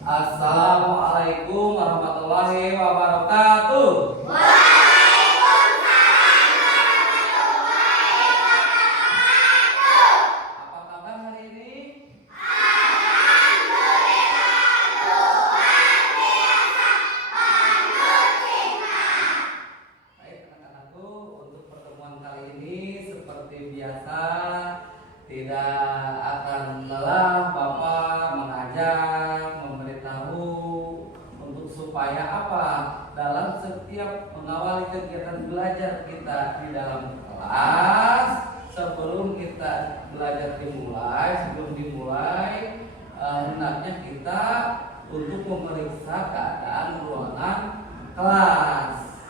Assalamualaikum warahmatullahi wabarakatuh. Apa kabar hari ini? Baik anak-anakku, untuk pertemuan kali ini seperti biasa tidak akan lelah Bapak mengajak, memberitahu untuk supaya apa? Dalam setiap mengawali kegiatan belajar kita di dalam kelas, sebelum kita belajar sebelum dimulai, hendaknya kita untuk memeriksa keadaan ruangan kelas.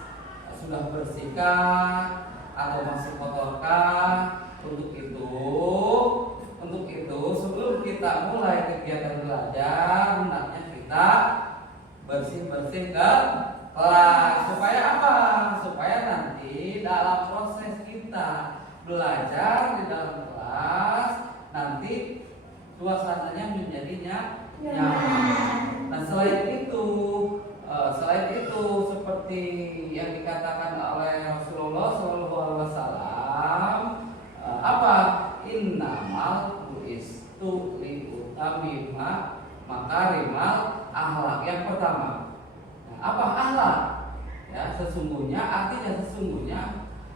Sudah bersihkah atau masih kotorkah? Untuk itu sebelum kita mulai kegiatan belajar, hendaknya kita bersih-bersih ke kelas. Supaya apa? Supaya nanti dalam proses kita belajar di dalam kelas, nanti suasananya menjadi nyaman. Nah, selain itu seperti yang dikatakan oleh Rasulullah SAW, apa? Innamal bu'istu liutamima makarimal akhlak. Yang pertama, apa akhlak? Ya, artinya sesungguhnya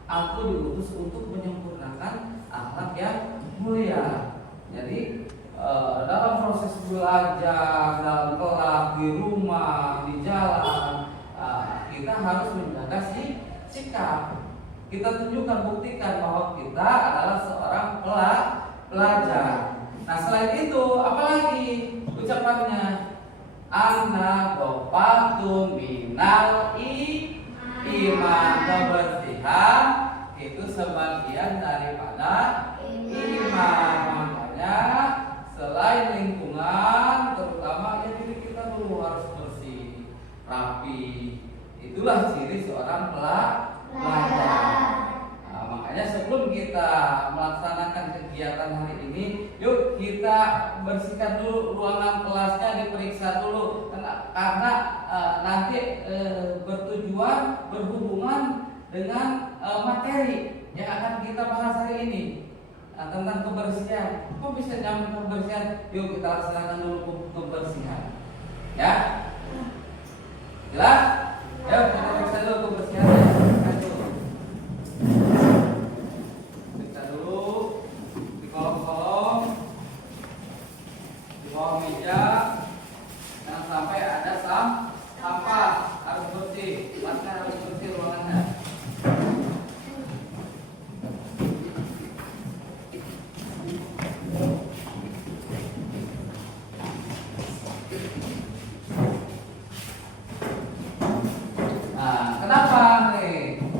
aku diutus untuk menyempurnakan akhlak yang mulia. Jadi dalam proses belajar, dalam kelas, di rumah, di jalan, kita harus menjaga sikap. Kita tunjukkan, buktikan bahwa kita adalah seorang pelajar. Nah, selain itu, apalagi ucapannya? Anna dopatu minal iman. Kebersihan itu sebagian daripada iman. Makanya selain lingkungan, terutama ya diri kita dulu harus bersih, rapi. Itulah ciri seorang pelajar. Nah, makanya sebelum kita melaksanakan kegiatan hari ini, yuk kita bersihkan dulu ruangan kelasnya, diperiksa dulu karena nanti berhubungan dengan materi yang akan kita bahas hari ini, tentang kebersihan. Kok bisa jamin kebersihan? Yuk kita laksanakan dulu kebersihan. Ya, jelas? Yuk kita periksa dulu kebersihannya. Periksa dulu di kolom-kolom, di bawah meja, jangan sampai ada sampah. Harus bersih, kelasnya harus bersih ruangannya.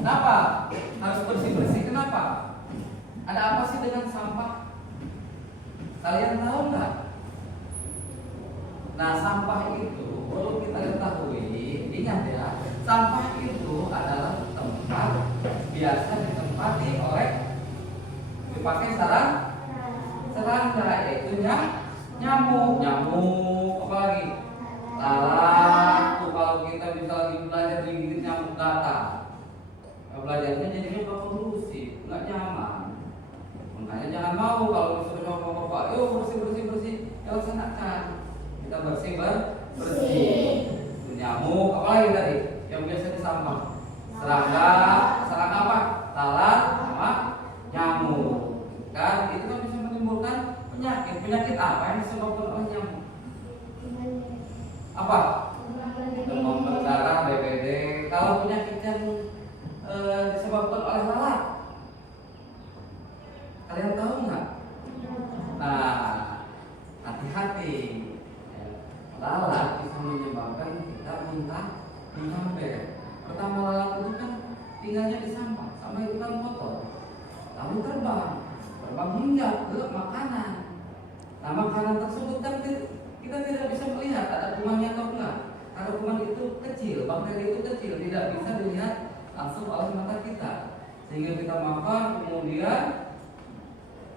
Kenapa harus bersih-bersih? Kenapa? Ada apa sih dengan sampah? Kalian tahu nggak? Nah, sampah itu perlu kita ketahui. Ingat ya, sampah itu adalah tempat biasa ditempati oleh dipakai serangga, yaitu nyamuk, apa lagi? Lalat. Tuh kalau kita bisa lagi belajar digigit nyamuk datang. Belajarnya jadinya polusi, nggak nyaman. Makanya jangan mau kalau disuruh sama bapak, yuk bersih, ya laksanakan. Kita bersih. Nyamuk, apa lagi tadi? Yang biasa di sampah. Serangga apa? Lalat sama nyamuk. Kan itu kan bisa menimbulkan penyakit. Penyakit apa yang disebabkan oleh nyamuk? Apa? Demam berdarah, DBD. Kalau penyakit yang disebabkan oleh lalat, kalian tahu nggak? Nah, hati-hati. Lalat bisa menyebabkan kita muntah bed. Pertama, lalat itu kan tinggalnya di sampah, sama itu kan kotor. Lalu terbang hingga ke makanan. Nah, makanan tersebut kan kita tidak bisa melihat ada kumannya atau enggak. Karena kuman itu kecil, bakteri itu kecil, tidak bisa dilihat langsung oleh mata kita, sehingga kita makan, kemudian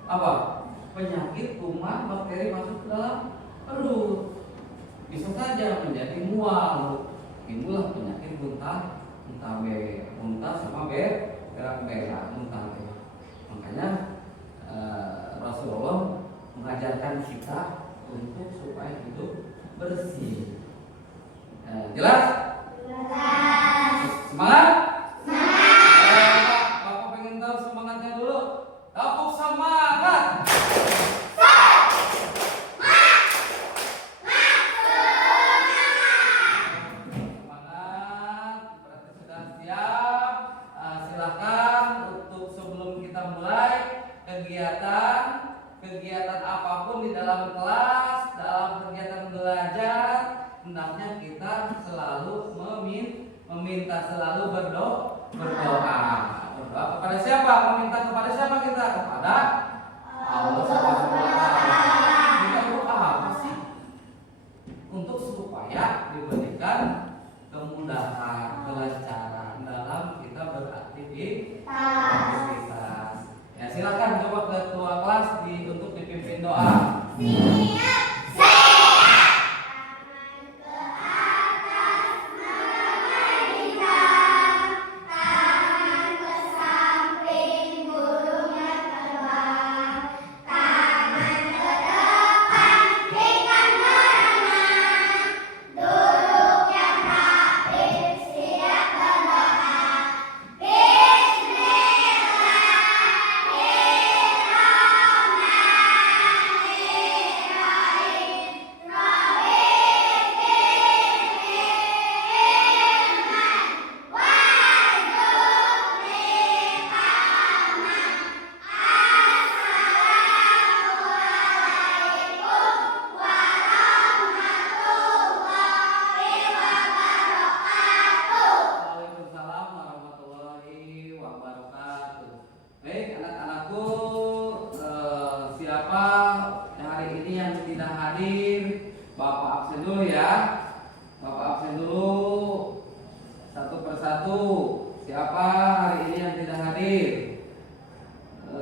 apa? Penyakit kuman bakteri masuk ke dalam perut. Bisa saja menjadi mual, timbullah penyakit muntah sama berak muntah. Makanya Rasulullah mengajarkan kita untuk supaya hidup bersih. Jelas? Semangat? Bapak pengen tahu semangatnya dulu. Tepuk semangat. Kegiatan apapun di dalam kelas, dalam kegiatan belajar, hendaknya kita selalu meminta, selalu berdoa. Berdoa kepada siapa? Meminta kepada siapa kita? Kepada Allah Subhanahu wa taala. Kita berdoa apa sih? Untuk supaya diberikan kemudahan, kelancaran dalam kita beraktivitas. Ya, silakan coba ketua kelas untuk dipimpin doa.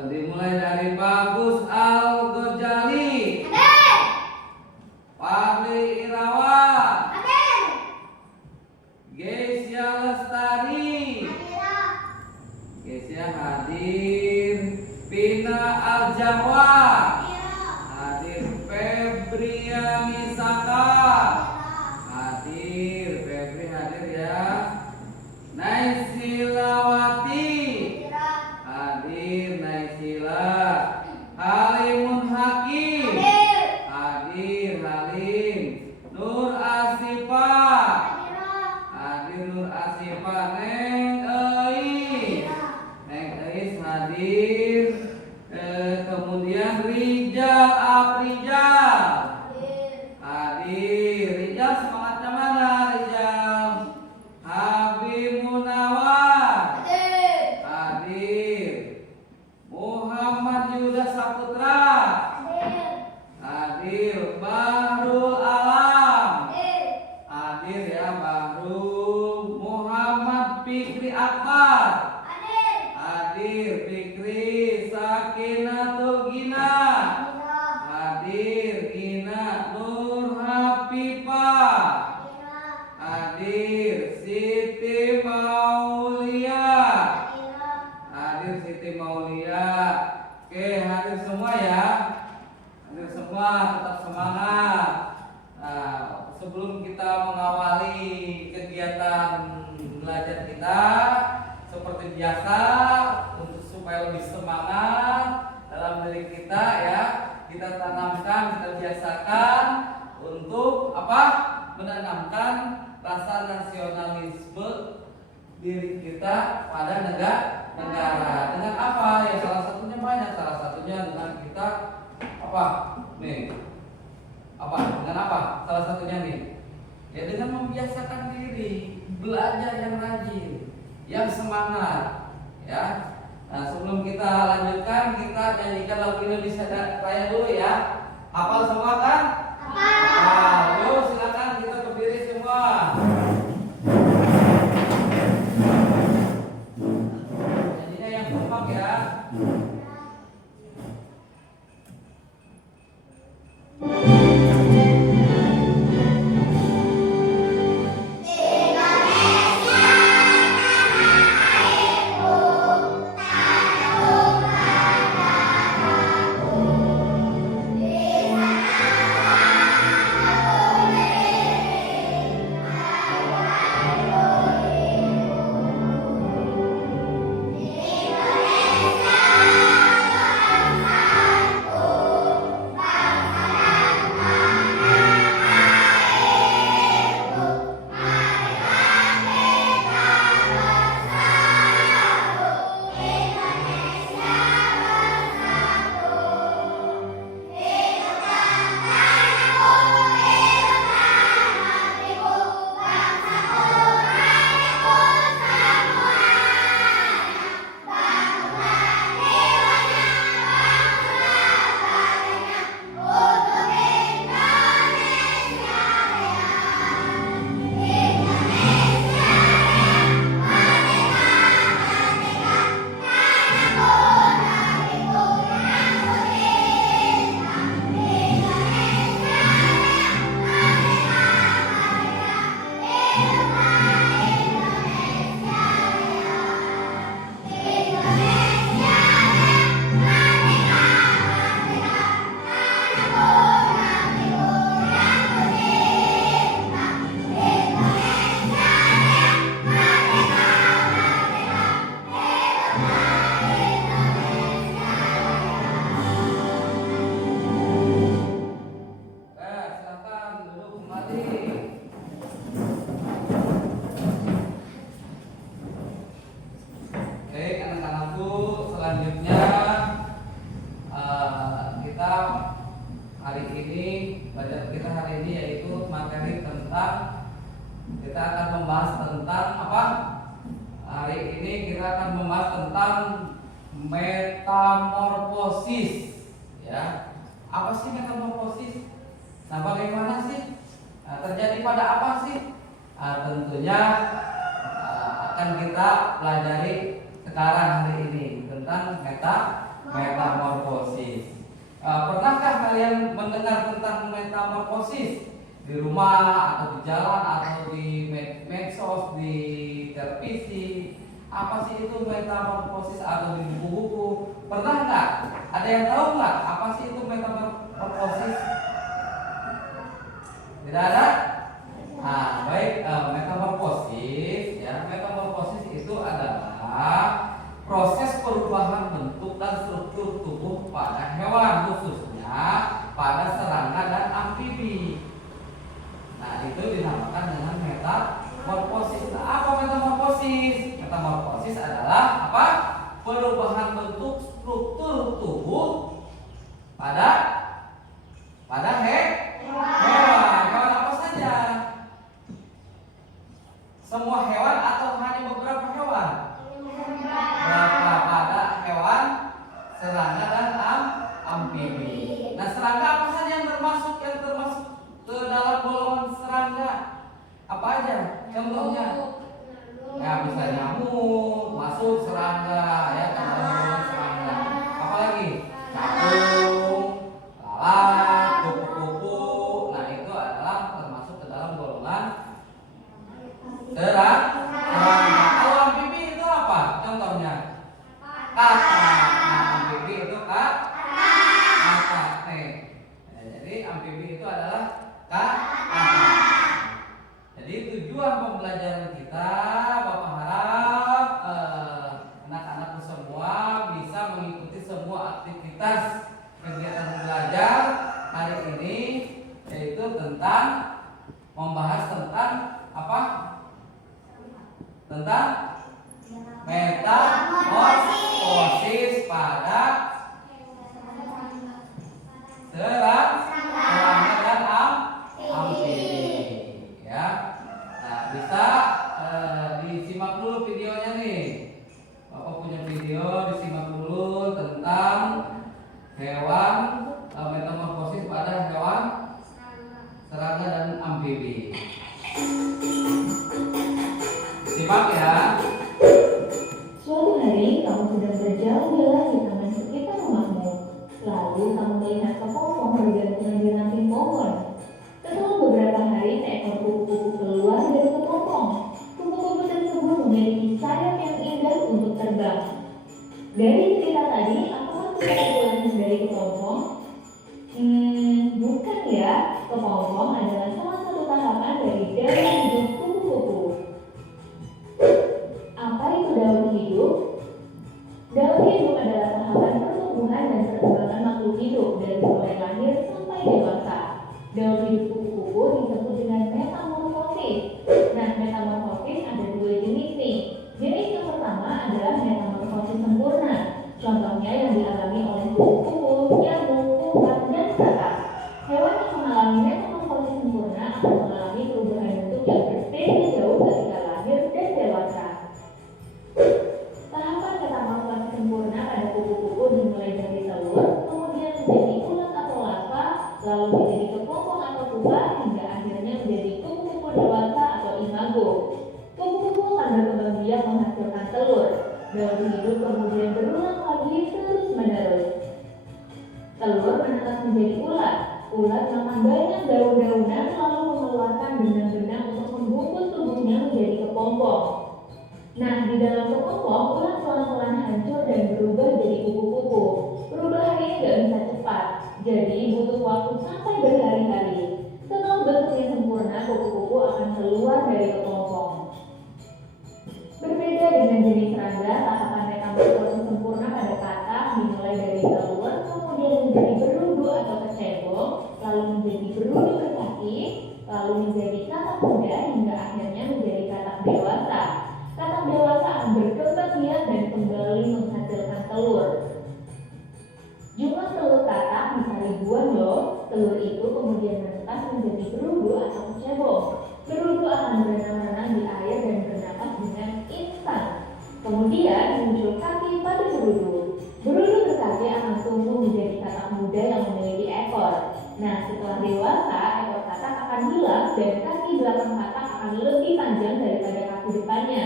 Dimulai dari Bagus Al-Ghazali, Fadli Irawan, Gesia Lestari, Gesia hadir, Pina Al-Jawa hadir, Febriani Saka hadir, Febri hadir ya, Naisilawati hadir, Naisila, Halimun Hakim hadir, Halim, Nur Asifa hadir, Nur Asifa, Neng Eis hadir, kemudian Rijal Aprijal hadir, Rijal semangatnya mana Rijal? Habib Munawar hadir, Muhammad Yuda Saputra hadir, Bahrul Alam hadir ya, Bahrul, Muhammad Fikri Akbar hadir, Fikri, Sakinatul Gina hadir, Gina, Nur Hafifah hadir, Siti Maulia hadir, Siti Maulia. Oke, hadir semua ya, hadir semua, tetap semangat. Nah, sebelum kita mengawali kegiatan belajar kita seperti biasa, untuk supaya lebih semangat dalam diri kita ya, kita tanamkan, kita biasakan untuk apa? Menanamkan rasa nasionalisme diri kita pada negara. Dengan apa? Ya salah satunya banyak, salah satunya dengan kita apa? Nih. Apa? Dengan apa? Salah satunya nih. Ya dengan membiasakan diri, belajar yang rajin, yang semangat, ya. Nah, sebelum kita lanjutkan, kita nyanyikan lagu Indonesia Raya dulu ya. Hafal semua kan? Hafal. Yuk silakan kita berdiri semua. Nyanyinya yang kompak ya. kita hari ini yaitu materi tentang, kita akan membahas tentang apa? Hari ini kita akan membahas tentang metamorfosis, ya. Apa sih metamorfosis? Nah, bagaimana sih? Terjadi pada apa sih? Tentunya akan kita pelajari sekarang hari ini tentang metamorfosis. Pernahkah kalian mendengar tentang metamorfosis di rumah atau di jalan atau di medsos, di televisi? Apa sih itu metamorfosis atau di buku-buku? Pernah nggak? Ada yang tahu nggak apa sih itu metamorfosis? Tidak ada? Baik, metamorfosis, ya. Metamorfosis itu adalah proses perubahan bentuk dan struktur tubuh pada hewan, khususnya pada serangga dan amfibi. Nah, itu dinamakan dengan metamorfosis. Nah, apa metamorfosis? Metamorfosis adalah apa? Perubahan bentuk struktur tubuh pada hewan. Hewan apa saja? Semua hewan atau hanya beberapa hewan? Pada hewan serangga dan amfibi. Nah, serangga apa saja yang termasuk ke dalam golongan serangga? Apa aja? Contohnya? Ya, bisa nyamuk masuk serangga, ya, ke dalam golongan serangga. Apalagi? Capung, lalat, kupu-kupu. Nah, itu adalah termasuk ke dalam golongan serangga. Kalau amfibi itu apa? Contohnya? Katak. Nah, amfibi itu katak. Jadi amfibi itu adalah katak. Jadi tujuan pembelajaran kita, Bapak harap anak-anakku semua bisa mengikuti semua aktivitas kegiatan belajar hari ini, yaitu tentang membahas tentang apa? Tentang metamorfosis pada serangga dan amfibi, ya. Nah, bisa disimak dulu videonya nih. Bapak punya video, disimak dulu tentang hewan metamorfosis pada hewan serangga dan amfibi. Simak ya. Suatu hari kamu sedang berjalan-jalan di taman sekitar rumahmu. Lalu kamu melihat kepompong bergantungan di ranting pohon. Setelah beberapa hari, seekor kupu-kupu keluar dari kepompong. Kupu-kupu tersebut memiliki sayap yang indah untuk terbang. Dari cerita tadi, apakah kita belajar dari kepompong? Bukan ya. Kepompong adalah salah satu tahapan dari daur hidup kupu-kupu. Apa itu daur hidup? Daur hidup adalah tahapan pertumbuhan dan perkembangan makhluk hidup dari mulai lahir sampai dewasa. Daur hidup kupu-kupu disebut dengan metamorfosis. Nah, metamorfosis ada dua jenis nih. Jenis yang pertama adalah metamorfosis sempurna. Contohnya yang dialami oleh kupu-kupu, nyamuk, kumbang, dan katak. Hewan yang mengalami metamorfosis sempurna akan mengalami perubahan bentuk yang berbeda jauh ketika lahir dan dewasa. Tahapan metamorfosis sempurna pada kupu-kupu dimulai dari telur, kemudian menjadi ulat atau larva, lalu menjadi kepompong atau pupa, hingga akhirnya menjadi kupu-kupu dewasa atau imago. Kupu-kupu akan berkembang biak menghasilkan telur. Daur hidup kemudian berulang lagi terus-menerus. Telur menetas menjadi ulat. Ulat makan banyak daun-daunan lalu mengeluarkan benang-benang untuk membungkus tubuhnya menjadi kepompong. Nah, di dalam kepompong, ulat pelan-pelan hancur dan berubah jadi kupu-kupu. Perubahan ini gak bisa cepat, jadi butuh waktu sampai berhari-hari. Setelah bentuknya sempurna, kupu-kupu akan keluar dari kepompong. Berbeda dengan jenis serangga, tahapan metamorfosis sempurna pada katak dimulai dari telur, kemudian menjadi berudu atau kecebong, lalu menjadi berudu berkaki, lalu menjadi katak muda, hingga akhirnya menjadi katak dewasa. Katak dewasa akan berkembang biak dan kembali menghasilkan telur. Jumlah telur katak bisa ribuan loh. Telur itu kemudian dewasa, ekor katak akan hilang dan kaki belakang katak akan lebih panjang daripada kaki depannya.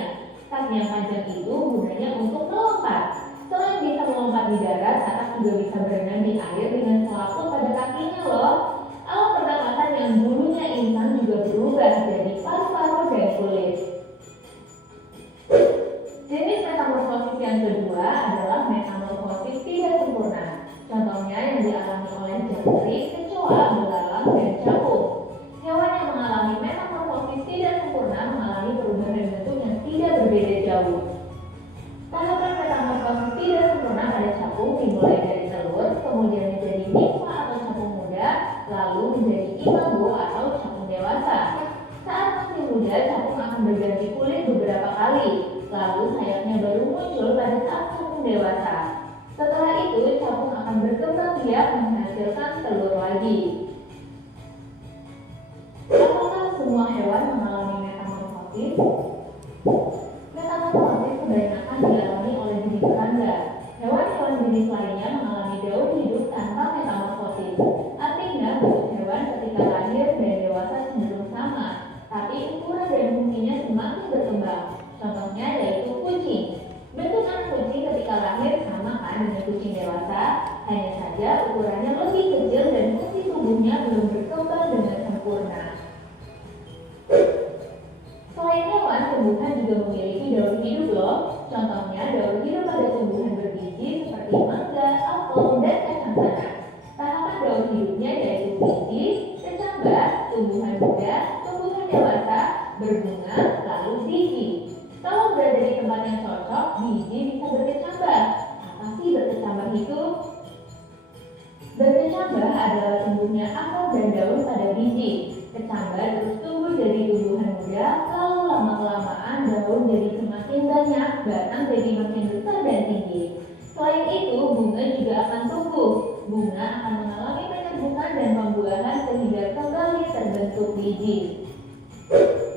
Kaki yang panjang itu gunanya untuk melompat. Selain bisa melompat di darat, katak juga bisa berenang di air dengan selaput pada kakinya loh. Alat pernapasan yang dulunya insang juga berubah jadi paru-paru dan kulit. Jenis metamorfosis yang kedua adalah metamorfosis tidak sempurna. Contohnya yang dialami oleh jangkrik, kecoa, belalang, dan capung. Hewan yang mengalami metamorfosis tidak sempurna mengalami perubahan bentuk yang tidak berbeda jauh. Tahapan metamorfosis tidak sempurna pada capung dimulai dari telur, kemudian menjadi nimfa atau capung muda, lalu menjadi imago atau capung dewasa. Saat masih muda, capung akan berganti kulit beberapa kali, lalu sayapnya baru muncul pada saat capung dewasa. Setelah itu, capung akan berkembang biak menghasilkan telur lagi. Apakah semua hewan mengalami metamorfosis? Metamorfosis kebanyakan dialami oleh jenis serangga. Hewan-hewan jenis lainnya mengalami daur hidup tanpa metamorfosis. Artinya, bentuk hewan ketika lahir dan dewasa cenderung sama, tapi ukuran dan fungsinya semakin berkembang. Contohnya yaitu kucing. Bentuk anak kucing ketika lahir sama kan dengan kucing dewasa, hanya saja ukurannya lebih kecil dan fungsi tubuhnya belum berkembang dengan sempurna. Selain hewan, tumbuhan juga memiliki daur hidup loh. Contohnya daur hidup pada tumbuhan berbiji seperti mangga, apel, dan kacang tanah. Tahapan daur hidupnya yaitu biji, kecambah, tumbuhan muda, tumbuhan dewasa, berbunga, lalu biji. Kalau berada di tempat yang cocok, biji bisa berkecambah. Apa sih berkecambah itu? Berkecambah adalah tumbuhnya akar dan daun pada biji. Kecambah terus tumbuh jadi tumbuhan muda, lalu lama-kelamaan daun jadi semakin banyak, batang jadi makin besar dan tinggi. Selain itu, bunga juga akan tumbuh. Bunga akan mengalami penyerbukan dan pembuahan sehingga kembali terbentuk biji.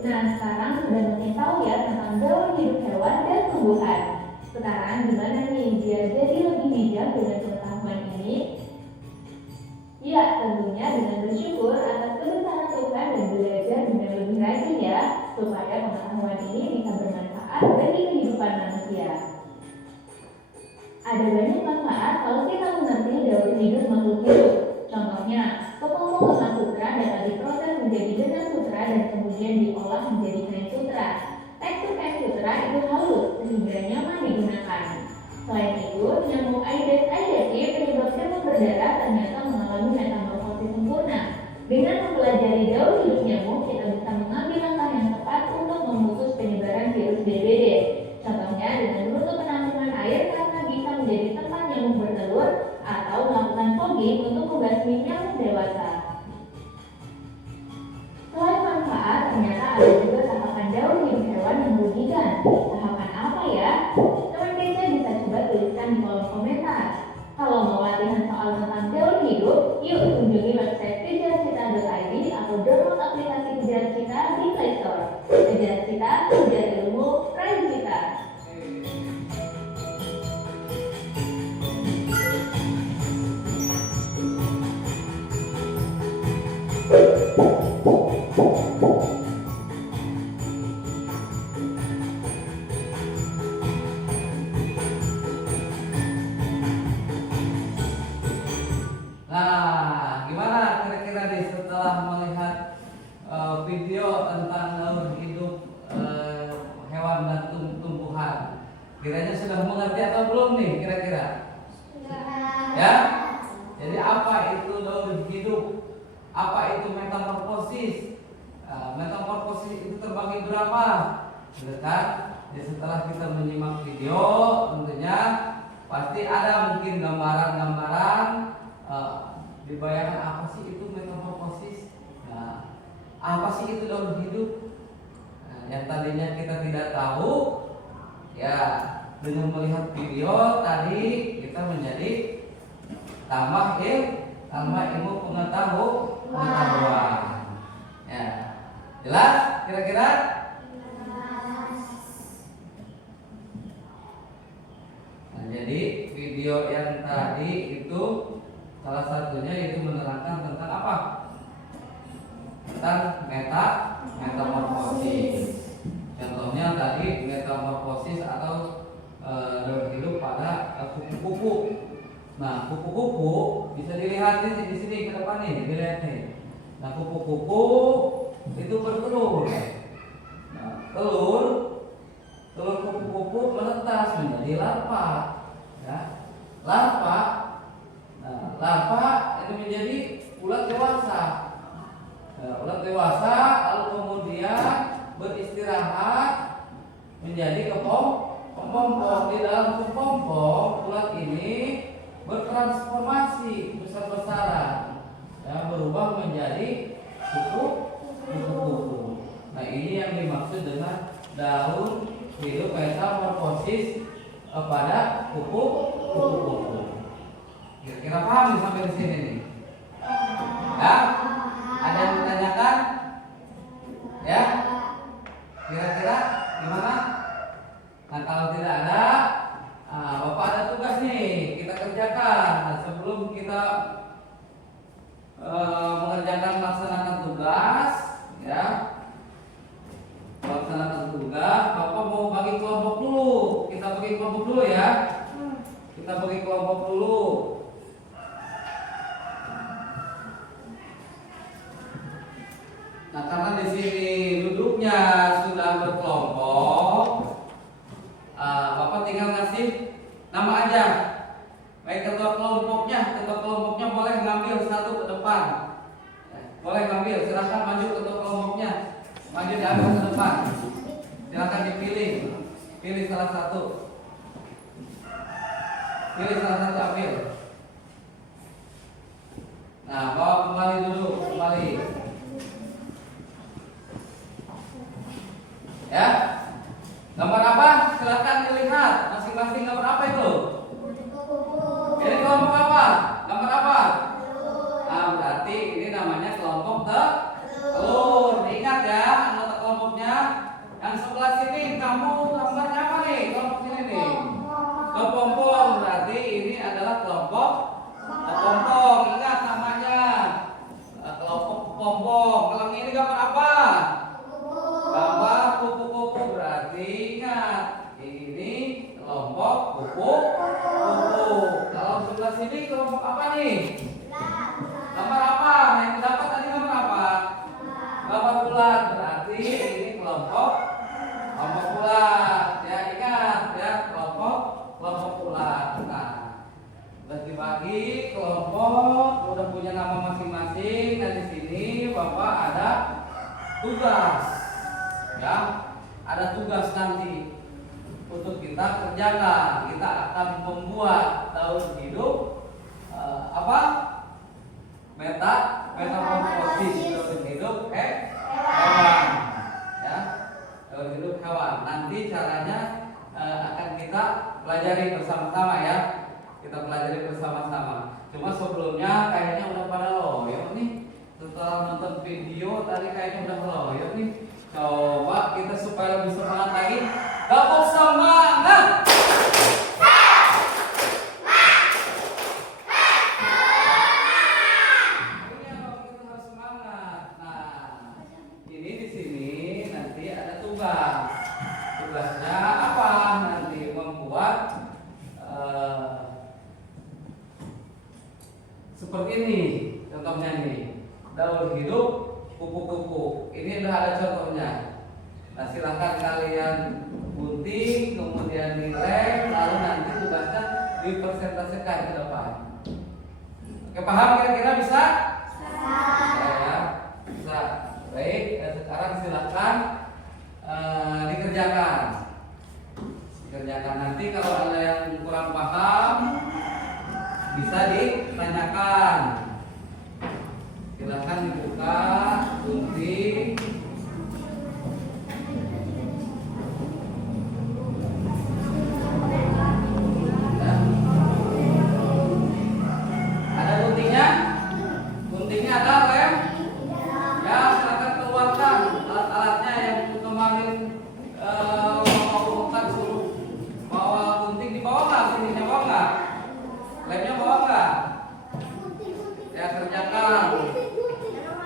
Nah, sekarang sudah makin tahu ya tentang daur hidup hewan dan tumbuhan. Sekarang gimana nih biar jadi lebih bijak dengan pengetahuan ini? Ya, tentunya dengan bersyukur atas kebesaran Tuhan dan belajar dengan lebih rajin ya, supaya pengetahuan ini bisa bermanfaat bagi kehidupan manusia. Ada banyak manfaat kalau kita mengerti daur hidup makhluk hidup. Contohnya, kepompong lemak sutra dapat diproses menjadi benang sutra dan kemudian diolah menjadi kain sutra. Tekstur kain sutra itu halus sehingga nyaman digunakan. Selain itu, nyamuk Aedes aegypti penyebab demam berdarah ternyata mengalami metamorfosis sempurna. Dengan mempelajari daur hidup nyamuk, kita bisa mengambil langkah yang tepat untuk memutus penyebaran virus DBD. Contohnya dengan menutup penampungan air karena bisa menjadi tempat nyamuk bertelur, atau melakukan fogging untuk membasmi nyamuk dewasa. Selain manfaat, ternyata ada juga tahapan daur hidup hewan yang merugikan. Tahapan apa ya? Teman Beca bisa coba tuliskan di kolom komentar. Kalau mau latihan soal tentang daur hidup, yuk kunjungi website kejarcita.id atau download aplikasi Kejar Cita di Play Store. Kejar Cita, kejar ilmu, raih cita. Nah, gimana kira-kira nih setelah melihat video tentang daur hidup hewan dan tumbuhan? Kiranya sudah mengerti atau belum nih kira-kira? Ya? Jadi apa itu daur hidup? Apa itu metamorfosis? Metamorfosis itu terbagi berapa? Kan? Jadi setelah kita menyimak video, tentunya pasti ada mungkin gambaran-gambaran. Dibayangkan apa sih itu metamorfosis? Nah, apa sih itu daur hidup? Nah, yang tadinya kita tidak tahu, ya dengan melihat video tadi kita menjadi tambah ilmu pengetahuan. Ya, jelas? Kira-kira? Nah, jadi video yang tadi itu salah satunya itu menerangkan tentang apa? kelanjutan metamorfosis. Contohnya tadi metamorfosis atau daur hidup pada kupu-kupu. Nah, kupu-kupu bisa dilihat di sini ke depan nih, dilihat nih. Nah, kupu-kupu itu bertelur. Nah, telur kupu-kupu menetas menjadi larva. Ya. Larva. Nah, larva itu menjadi ulat dewasa. Nah, ulat dewasa lalu kemudian beristirahat menjadi kepompong. Di dalam kepompong ulat ini bertransformasi besar-besaran, ya, berubah menjadi kupu-kupu. Nah, ini yang dimaksud dengan daur hidup metamorfosis pada kupu-kupu. Kira-kira paham nih sampai di sini nih? Ya? Ada yang ditanyakan? Ya? Kira-kira gimana? Nah, kalau tidak ada, Bapak ada tugas nih, kita kerjakan. Nah, sebelum kita melaksanakan tugas, ya, Bapak mau bagi kelompok dulu. Kita bagi kelompok dulu ya. Kita bagi kelompok dulu. Nah, karena di sini duduknya sudah berkelompok, Bapak tinggal ngasih nama aja. Baik ketua kelompoknya boleh ngambil satu ke depan. Boleh ngambil, silakan maju ketua kelompoknya. Maju diambil ke depan. Silakan dipilih. Pilih salah satu. Ambil. Nah, bawa kembali duduk, kembali. Ya. Gambar apa? Silakan dilihat. Masing-masing gambar apa itu? Ini kelompok apa? Gambar apa? Nah, berarti ini namanya kelompok telur. Ingat ya, anggota kelompoknya. Yang sebelah sini kamu gambarnya apa nih? Kelompok sini nih. Kepompong. Berarti ini adalah kelompok kepompong. Ingat namanya. Kelompok kepompong. Kalau ini gambar apa? Gambar kupu-kupu. Berarti ingat, ini kelompok kupu-kupu. Kalau sebelah sini kelompok apa nih? Gambar apa? Yang dapat tadi gambar apa? Gambar bulat. Berarti ini kelompok bulat. Ya, ingat ya, kelompok bulat. Nah, udah dibagi kelompok, udah punya nama masing-masing. Dan di sini Bapak ada tugas. Ya, ada tugas nanti untuk kita kerjakan. Kita akan membuat daur hidup metamorfosis daur hidup hewan. Ya, daur hidup hewan. Nanti caranya akan kita pelajari bersama-sama ya. Kita pelajari bersama-sama. Cuma sebelumnya kayaknya udah pada loyo nih. Setelah nonton video tadi kayaknya udah loyo nih. Coba kita supaya lebih semangat lagi. Gabung semangat. Tugasnya apa? Nanti membuat seperti ini. Contohnya nih, daur hidup kupu-kupu. Ini udah ada contohnya. Nah, silakan kalian gunting, kemudian dilem, lalu nanti tugasnya dipresentasikan ke depan. Oke, paham kira-kira bisa? Ya, bisa. Baik, sekarang silakan dikerjakan. Nanti kalau ada yang kurang paham bisa ditanyakan. Silakan dibuka, gunting. Ya. Ada guntingnya? Guntingnya ada lem? Ya, silakan keluarkan alat-alatnya yang kemarin Bapak suruh bawa gunting. Dibawa nggak? Guntingnya bawa nggak? Lemnya bawa nggak? Ya, kerjakan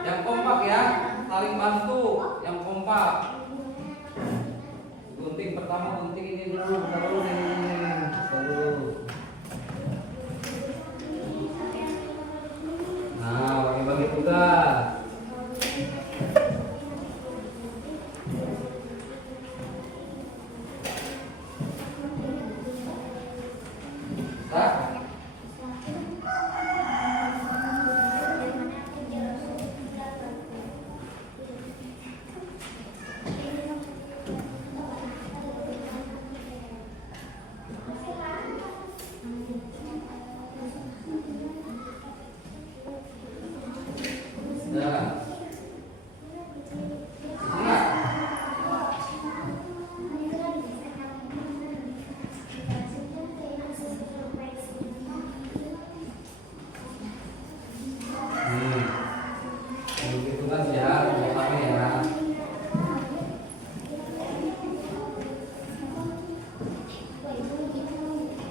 yang kompak ya. saling bantu, yang kompak. Gunting pertama, gunting ini dulu, baru ini, baru. Nah, bagi-bagi tugas. Nah, nah. Begitu kan ya, rame ya.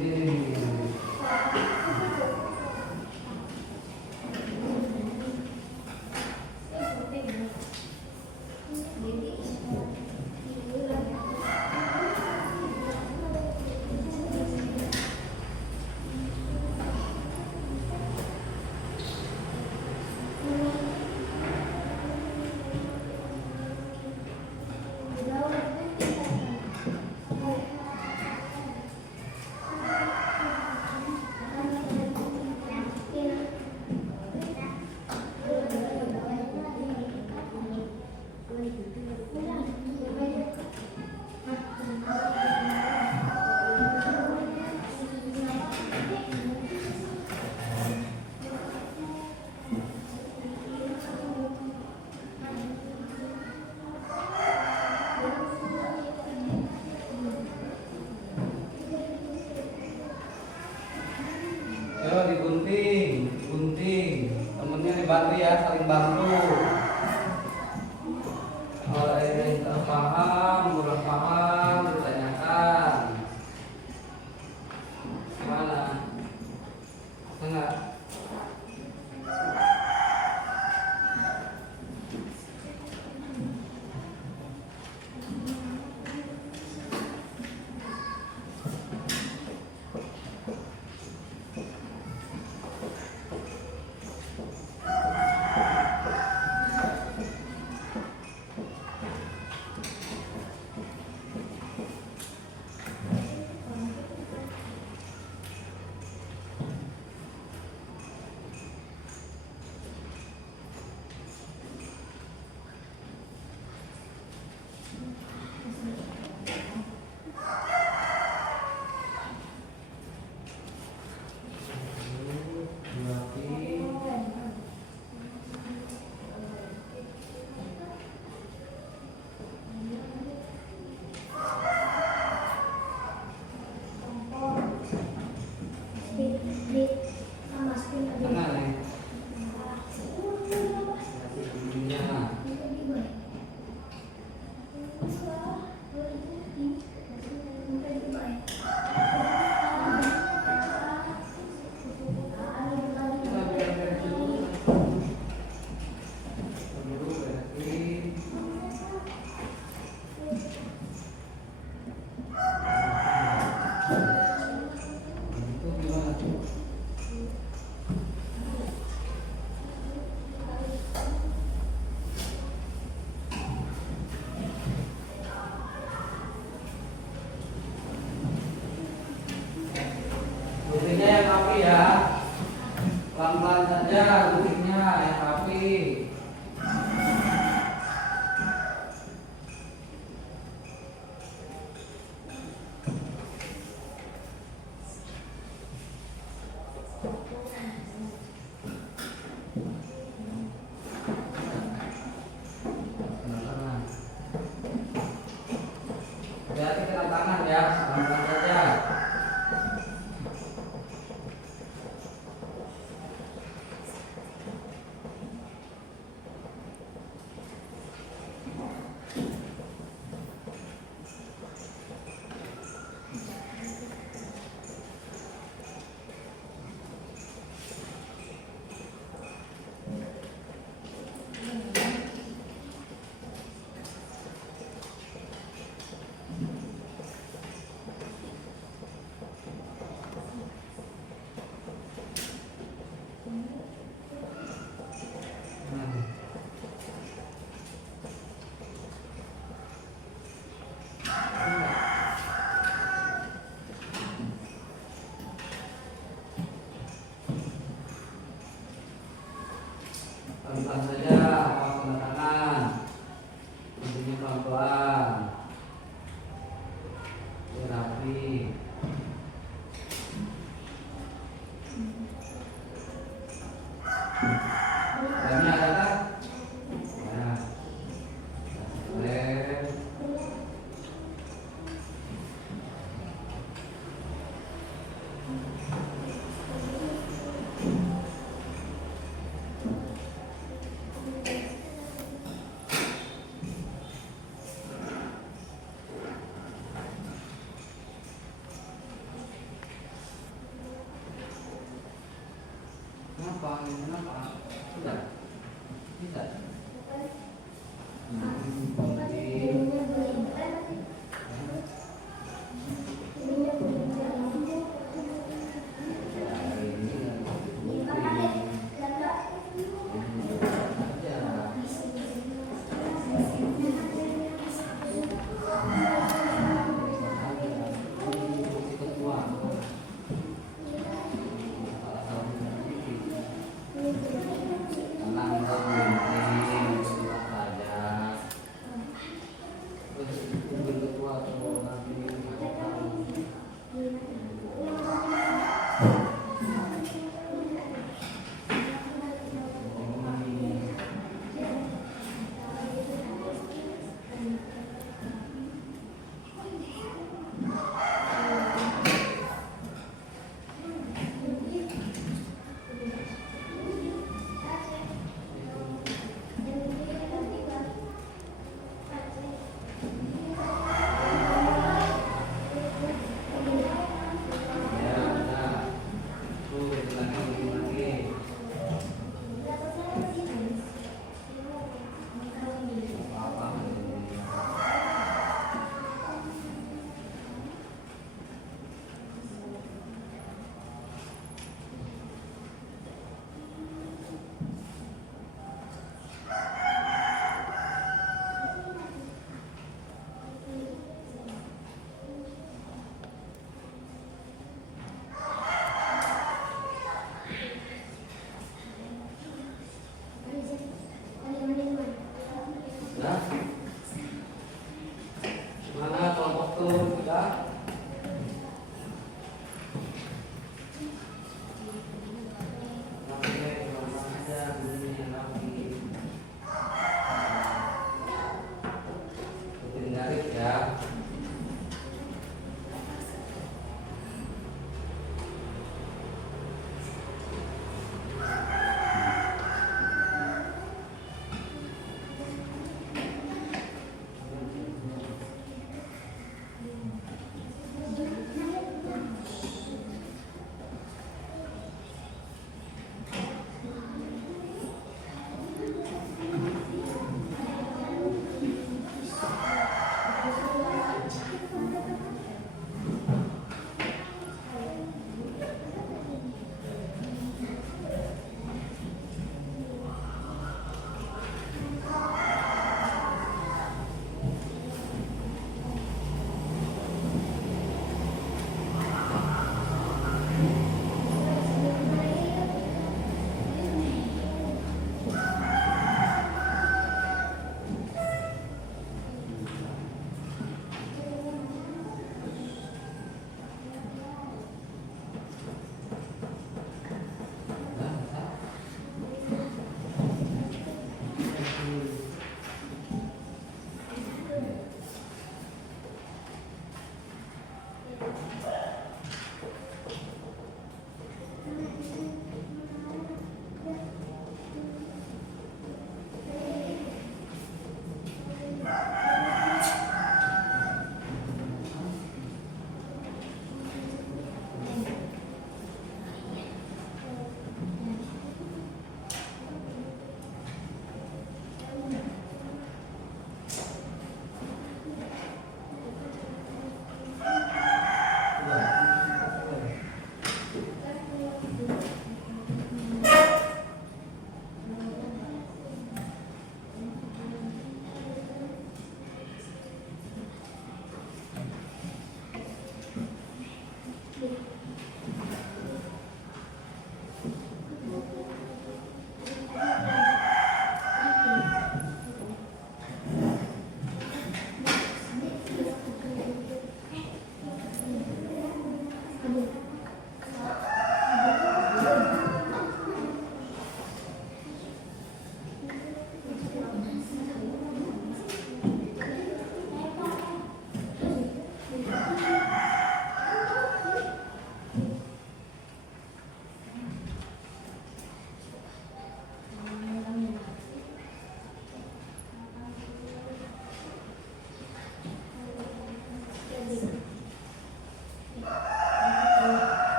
Ini. Yo digunting, gunting. Temennya dibantu ya, saling bantu. Kalau ada yang tak paham, kurang paham, ditanyakan. Gimana? Enggak? Tengah nih. Ininya. Guntingnya yang rapi ya, pelan-pelan saja guntingnya yang rapi. Hati-hati kena tangan ya, pelan-pelan saja. apa? Ingin apa? Sudah? Bisa?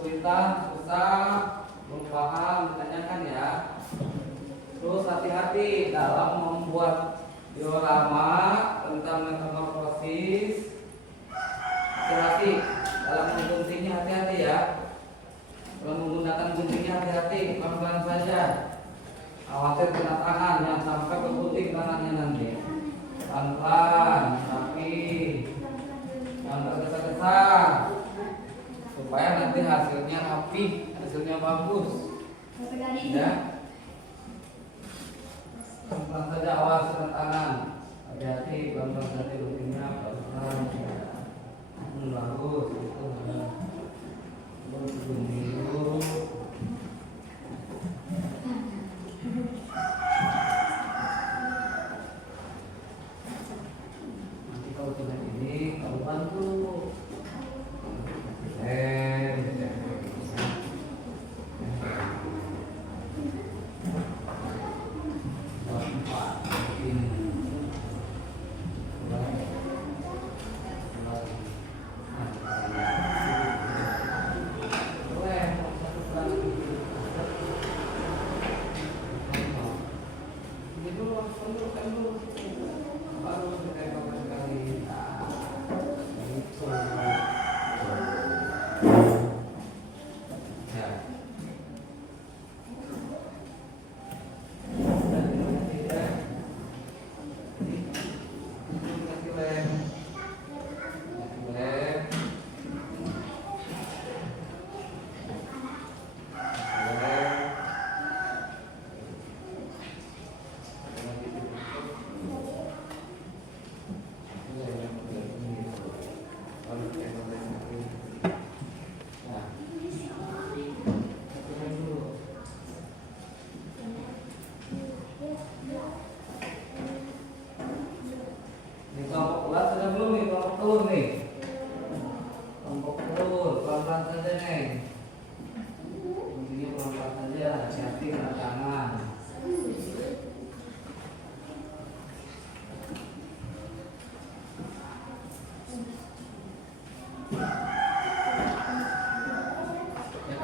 kesulitan, susah, belum paham, ditanyakan ya. Terus hati-hati dalam membuat diorama tentang metamorfosis. Hati-hati dalam mengguntingnya, hati-hati ya. Dalam menggunakan guntingnya hati-hati, pelan-pelan saja. Khawatir kena tangan, jangan sampai kegunting tangannya nanti. Pelan-pelan, tapi jangan tergesa-gesa, supaya nanti hasilnya rapi, hasilnya bagus. Ya. Pelan-pelan saja, awas kena tangan. Hati-hati, pelan-pelan saja guntingnya, pelan-pelan. Bagus, itu bagus gunting dulu. Nanti kalau sudah ini, kamu bantu.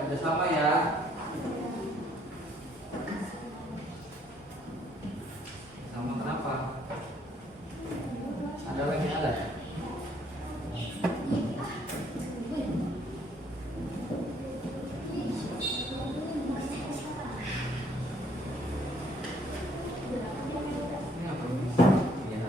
Kerjasama ya. Sama kenapa? Ada lagi ada? Ini apa? Ya.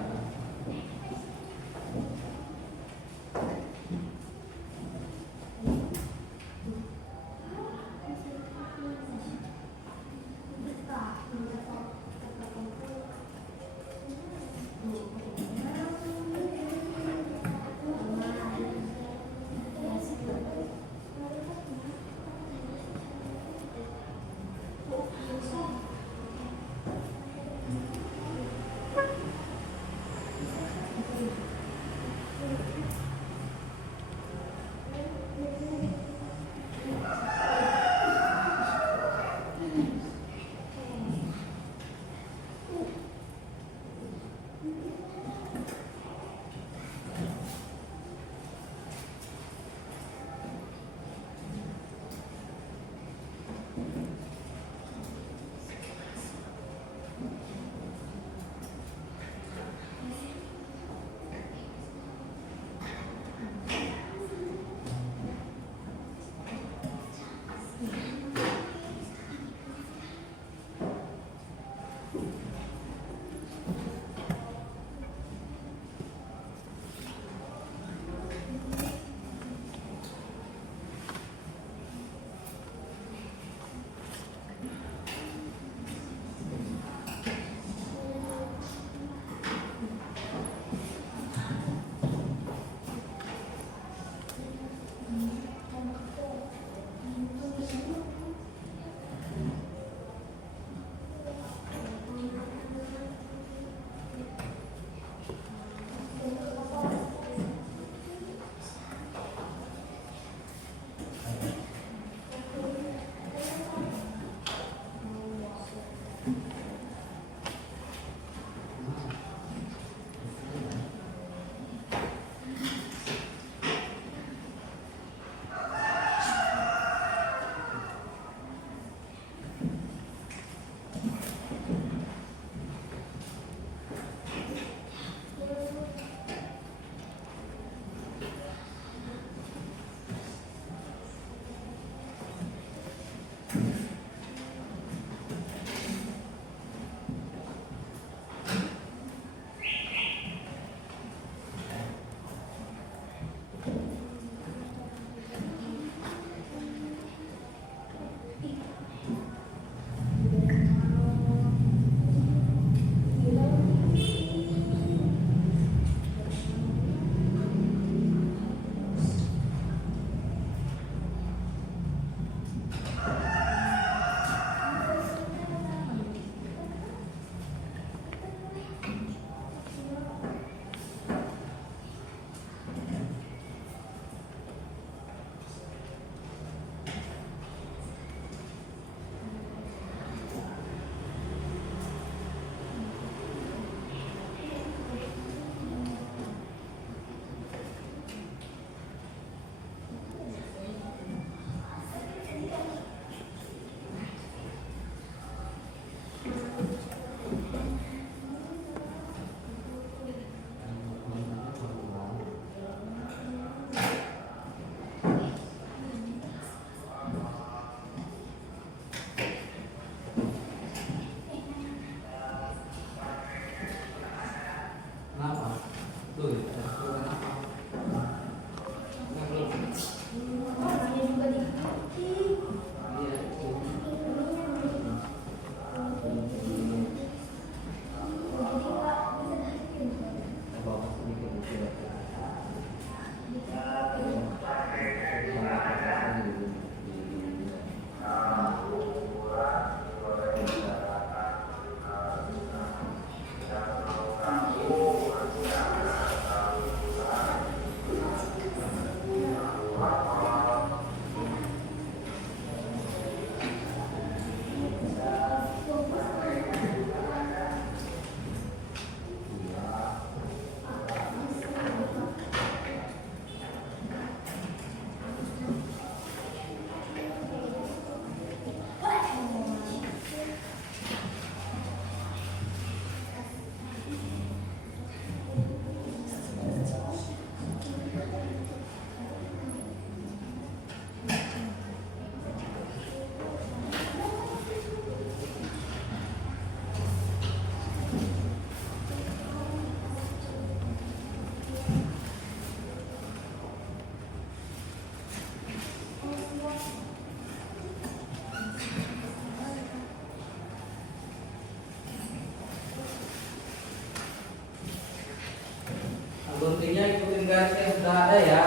Guntingnya ikutin garis yang sudah ada ya.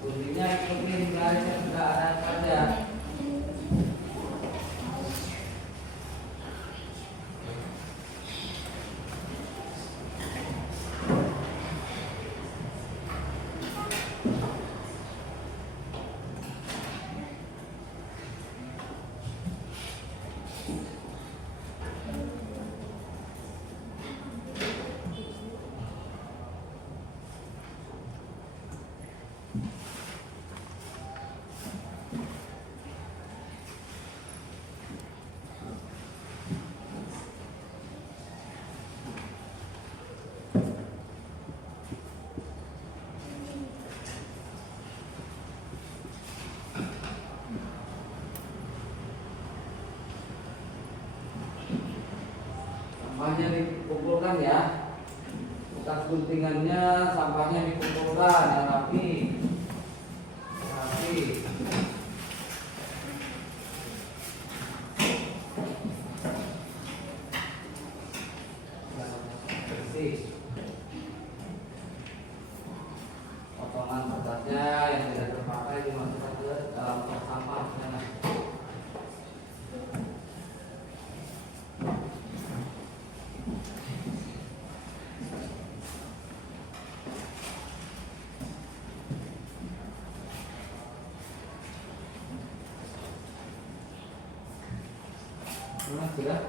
Guntingnya ikutin garis yang sudah ada saja. Sampahnya dikumpulkan ya. Bekas guntingannya, sampahnya dikumpulkan yang rapi. Rapi. Bersih. Potongan kertasnya yang tidak terpakai dimasukkan ke dalam tong sampah. Sudah.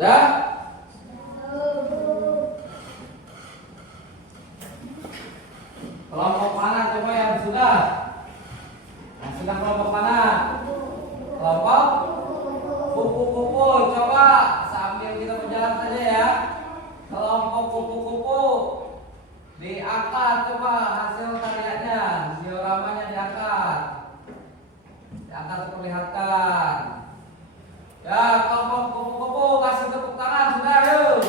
Sudah? Kelompok mana coba yang sudah? Yang sudah kelompok mana? Kelompok kupu-kupu. Coba sambil kita berjalan saja ya. Kelompok kupu-kupu diangkat, coba hasil karyanya, dioramanya diangkat. Diangkat diperlihatkan. Ya, kelompok kupu-kupu kasih tepuk tangan sudah yuk.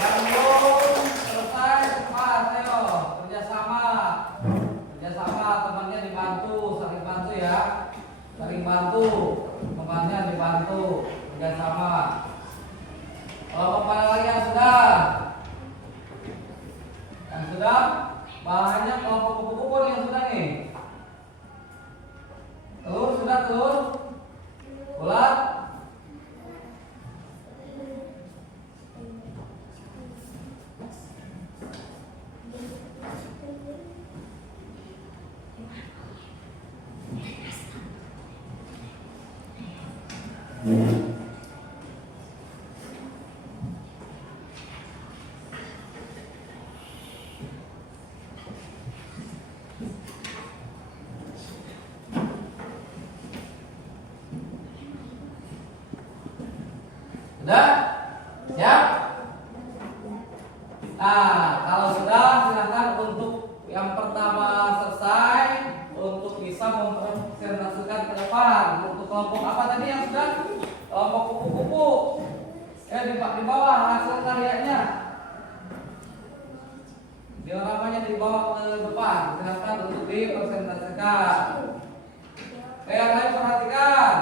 Yang belum selesai cepat, ayo kerjasama. Kerjasama, temannya dibantu, saling bantu ya. Saling bantu, temannya dibantu, kerjasama. Kelompok mana lagi yang sudah? Yang sudah? Bahannya kelompok kupu-kupu yang sudah nih. Telur sudah telur? Bulat? Sudah? Siap? Nah, kalau sudah silakan untuk yang pertama selesai untuk bisa mempresentasikan ke depan. Untuk kelompok apa tadi yang sudah? Kelompok kupu-kupu. Ya di bawah hasil karyanya. Dioramanya dibawa ke depan. Silakan untuk dipresentasikan. Yang lain perhatikan.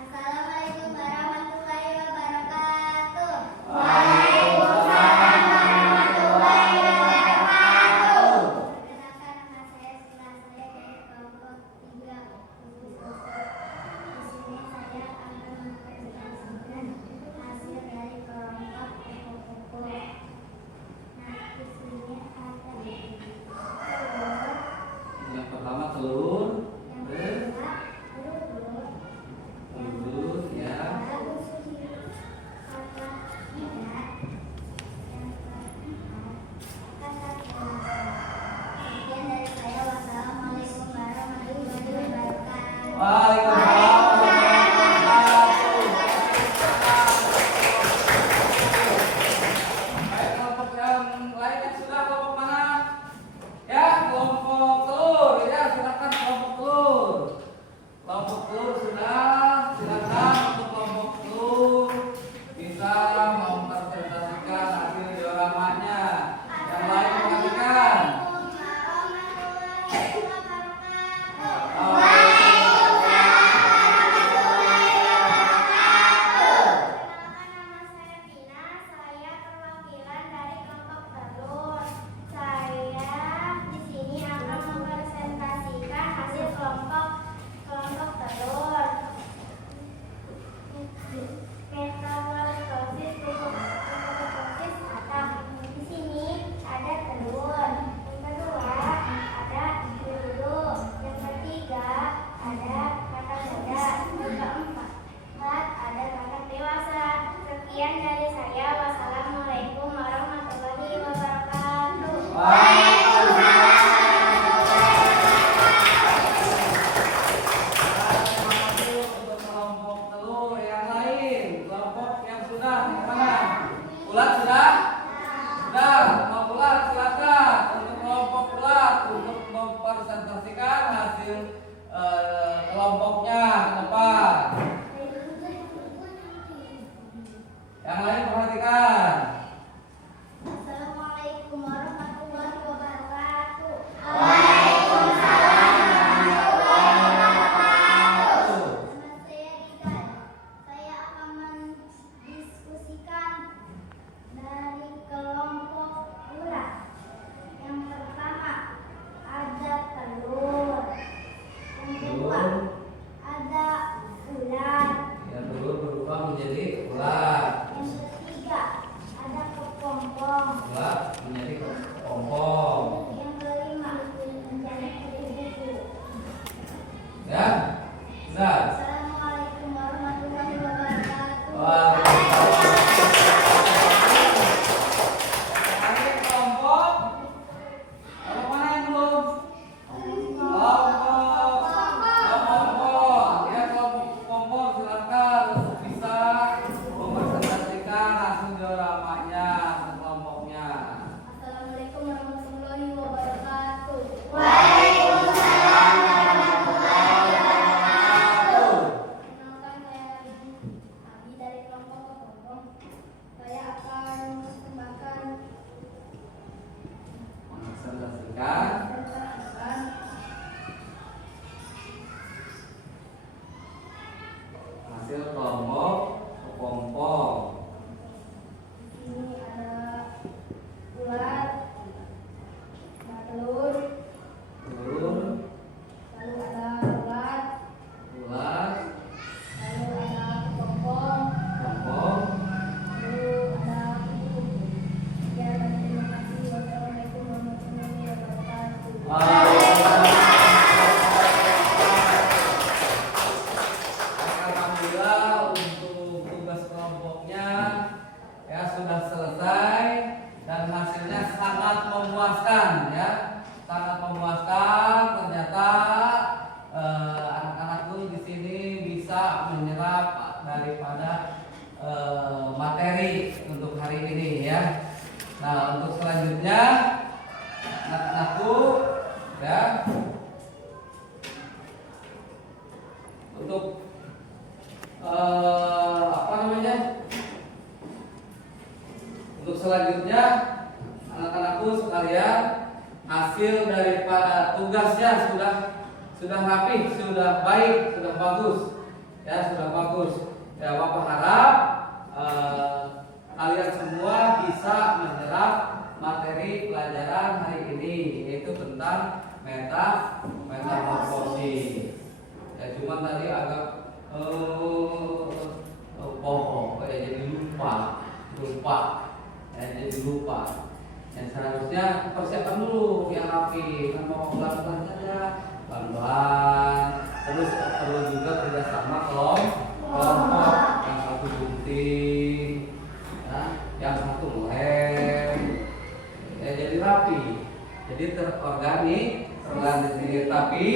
Assalamualaikum warahmatullahi wabarakatuh. Waalaikumsalam warahmatullahi wabarakatuh. Perkenalkan nama saya Sila, saya dari kelompok 3 kupu-kupu. Di sini saya akan mempresentasikan hasil dari kelompok kupu-kupu. Nah, di sini ada telur, Yang pertama telur. yang kedua telur, Telur ya. Waalaikumsalam warahmatullahi wabarakatuh. Baik, kelompok yang lain yang sudah kelompok mana? Ya, kelompok telur. Ya, silakan kelompok telur. Kelompok telur sudah. Silakan untuk kelompok telur bisa mempresentasikan hasil dioramanya. Yang lain perhatikan. Perkenalkan nama saya Vina, saya perwakilan dari kelompok telur. Saya di sini akan mempresentasikan hasil kelompok telur. Metamorfosis metamorfosis atap. Di sini ada telur. Yang kedua ada telur. tugasnya sudah rapi, sudah baik, sudah bagus, ya sudah bagus. Ya Bapak harap kalian semua bisa menyerap materi pelajaran hari ini, yaitu tentang metamorfosis. Ya cuman tadi agak bohong, ya jadi lupa, ya jadi lupa. Yang seharusnya persiapan dulu yang rapi, kan mau pelan-pelan saja, pelan-pelan. Terus perlu juga kerjasama kelompok, yang satu gunting, ya, yang satu lem, ya jadi rapi, jadi terorganisir. Tapi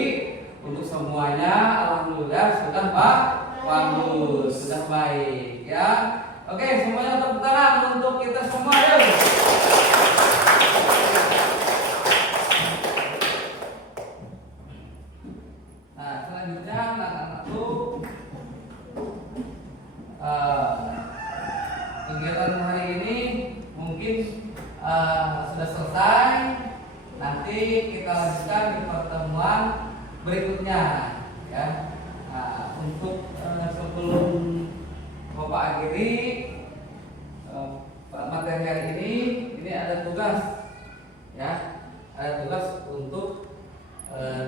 untuk semuanya alhamdulillah sudah bagus, sudah baik, ya. Oke, semuanya tepuk tangan untuk kita semua, yuk. Nah, selanjutnya anak-anakku, kegiatan hari ini mungkin sudah selesai. Nanti kita lanjutkan di pertemuan berikutnya, ya. Nah, untuk sebelum Bapak akhiri materi hari ini ada tugas, ya, ada tugas untuk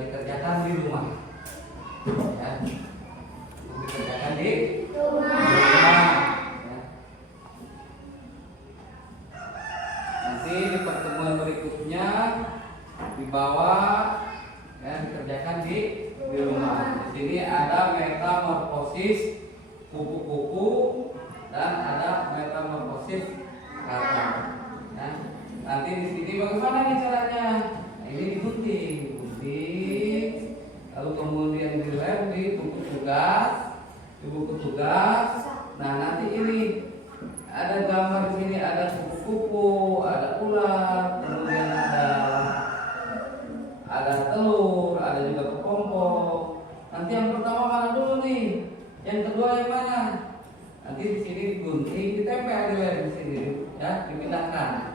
dikerjakan di rumah, ya, untuk dikerjakan di rumah, ya. Nanti di pertemuan berikutnya dibawa, ya, dikerjakan di rumah. Di sini ada metamorfosis kupu-kupu dan ada metamorfosis kata. Ya. Nanti di sini bagaimana nih caranya? Nah, ini digunting, lalu kemudian dilem di buku tugas. Nah, nanti ini ada gambar di sini, ada kupu-kupu, ada ular, kemudian ada telur, ada juga kepompong. Nanti yang pertama mana dulu nih? Yang kedua yang mana? Nanti di sini digunting, ditempel di sini, ya, dipindahkan.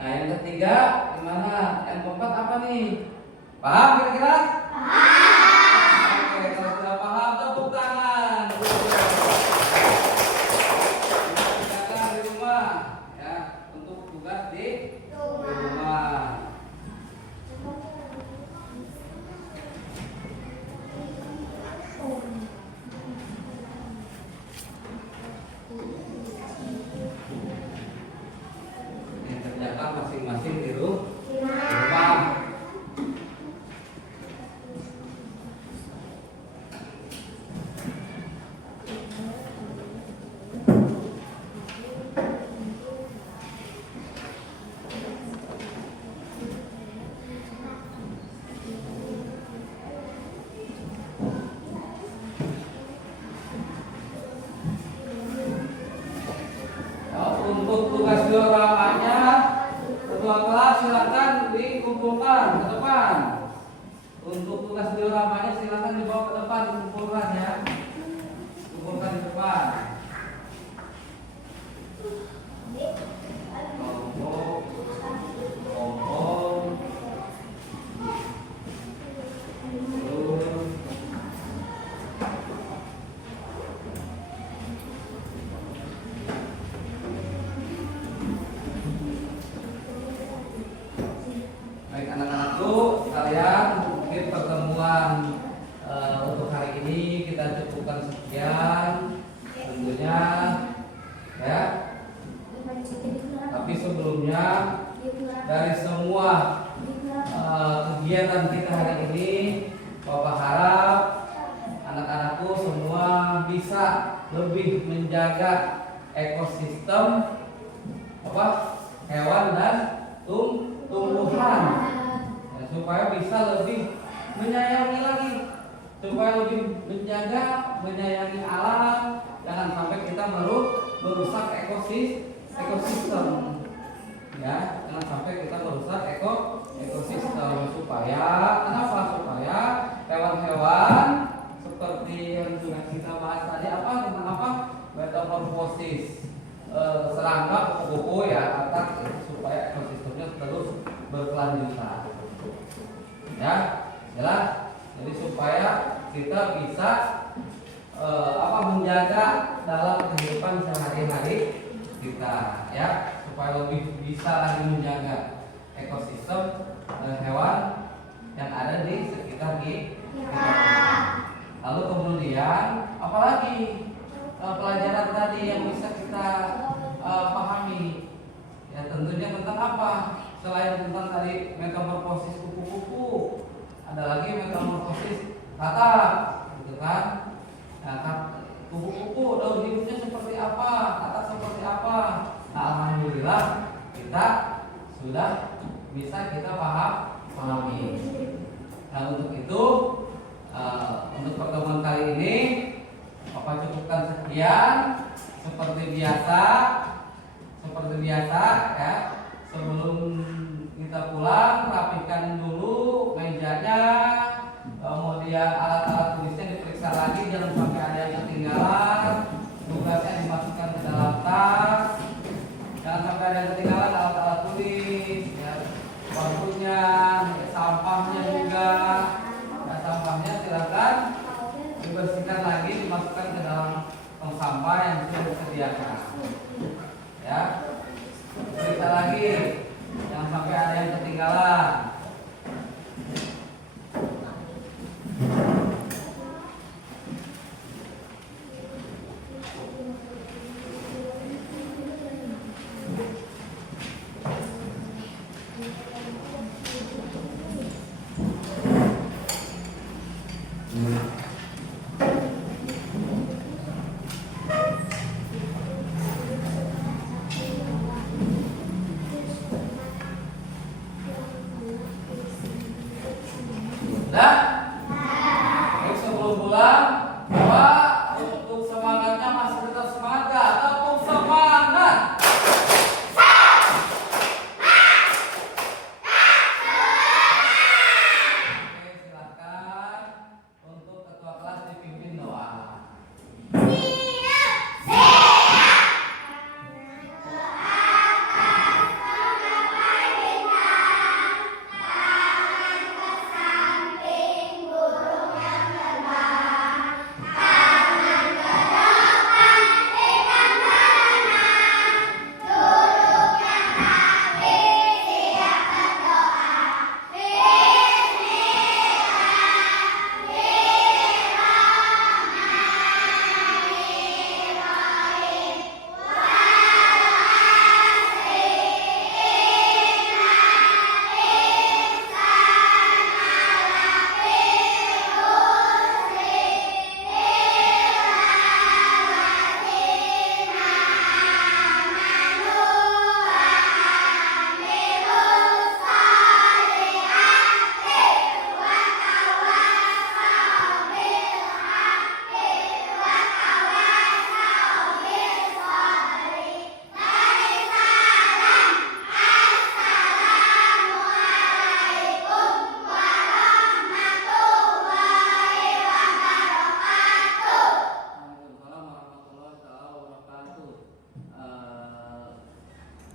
Nah, yang ketiga gimana? Yang keempat apa nih? Paham kira-kira? Paham. Oke, kalau sudah paham tepuk tangan. Dikerjakan di rumah, ya, untuk tugas di rumah. Kerjakan masing-masing di rumah. Untuk tugas dioramanya, ketua kelas silakan dikumpulkan ke depan. Untuk tugas dioramanya silakan dibawa ke depan, dikumpulkan, ya. Kumpulkan di depan. Baik anak-anakku sekalian, mungkin pertemuan untuk hari ini kita cukupkan sekian tentunya, ya. Tapi sebelumnya dari semua kegiatan kita hari ini, Bapak harap anak-anakku semua bisa lebih menjaga ekosistem hewan dan tumbuhan, ya, supaya bisa lebih menyayangi lagi, supaya lebih menyayangi alam. Jangan sampai kita merusak ekosistem, ya. Jangan sampai kita merusak ekosistem. Supaya hewan-hewan seperti yang sudah kita bahas tadi, tentang metamorfosis, serangga, kupu-kupu, ya, supaya ekosistemnya terus berkelanjutan. Ya, jelas. Jadi supaya kita bisa menjaga dalam kehidupan sehari-hari kita, ya, supaya lebih bisa lagi menjaga ekosistem hewan yang ada di sekitar kita. Lalu kemudian apalagi pelajaran tadi yang bisa kita pahami, ya tentunya tentang apa? Selain tentang tadi metamorfosis kupu-kupu, ada lagi metamorfosis katak, gitu kan? Nah, kupu-kupu daun hidupnya seperti apa, katak seperti apa? Nah, alhamdulillah kita sudah bisa kita pahami. Nah, untuk itu untuk pertemuan kali ini Bapak cukupkan sekian. Seperti biasa ya. Sebelum kita pulang, rapikan dulu mejanya, kemudian alat-alat tulisnya diperiksa lagi, jangan sampai ada yang ketinggalan. Tugasnya dimasukkan ke dalam tas, jangan sampai ada yang ketinggalan alat-alat tulis, ya. Bangkunya, sampahnya juga. Nah, sampahnya silakan dibersihkan lagi, dimasukkan ke dalam tong sampah yang sudah disediakan. Ya, periksa lagi, jangan sampai ada yang ketinggalan. Nah, sebelum pulang, Bapak untuk semangatnya masih tetap semangat, tepuk semangat. Oke, silakan untuk ketua kelas dipimpin doa.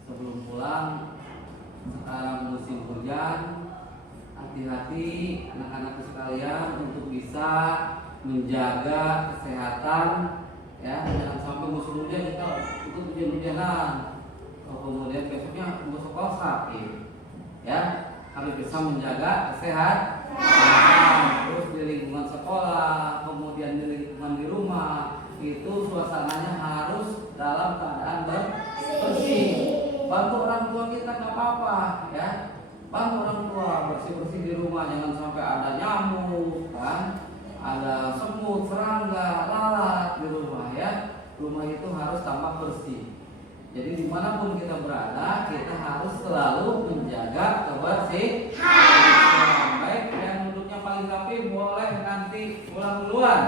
Sebelum pulang, sekarang musim hujan, hati-hati anak-anakku sekalian untuk bisa menjaga kesehatan, ya, jangan sampai musim hujan kita ikut hujan-hujanan, kemudian besoknya untuk sekolah sakit, ya, harus bisa menjaga kesehatan. Terus di lingkungan sekolah, kemudian di lingkungan di rumah, itu suasananya harus dalam keadaan bersih. Bantu orang tua kita nggak apa-apa, ya. Bantu orang tua bersih-bersih di rumah, jangan sampai ada nyamuk, kan? Ada semut, serangga, lalat di rumah, ya. Rumah itu harus tampak bersih. Jadi dimanapun kita berada, kita harus selalu menjaga kebersihan. Baik, yang duduknya paling rapi boleh nanti pulang duluan.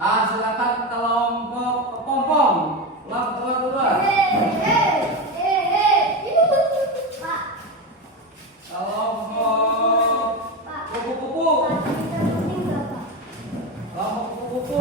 Silakan kelompok kepompong. Keluar duluan. Kelompok kupu-kupu. Kelompok kupu-kupu.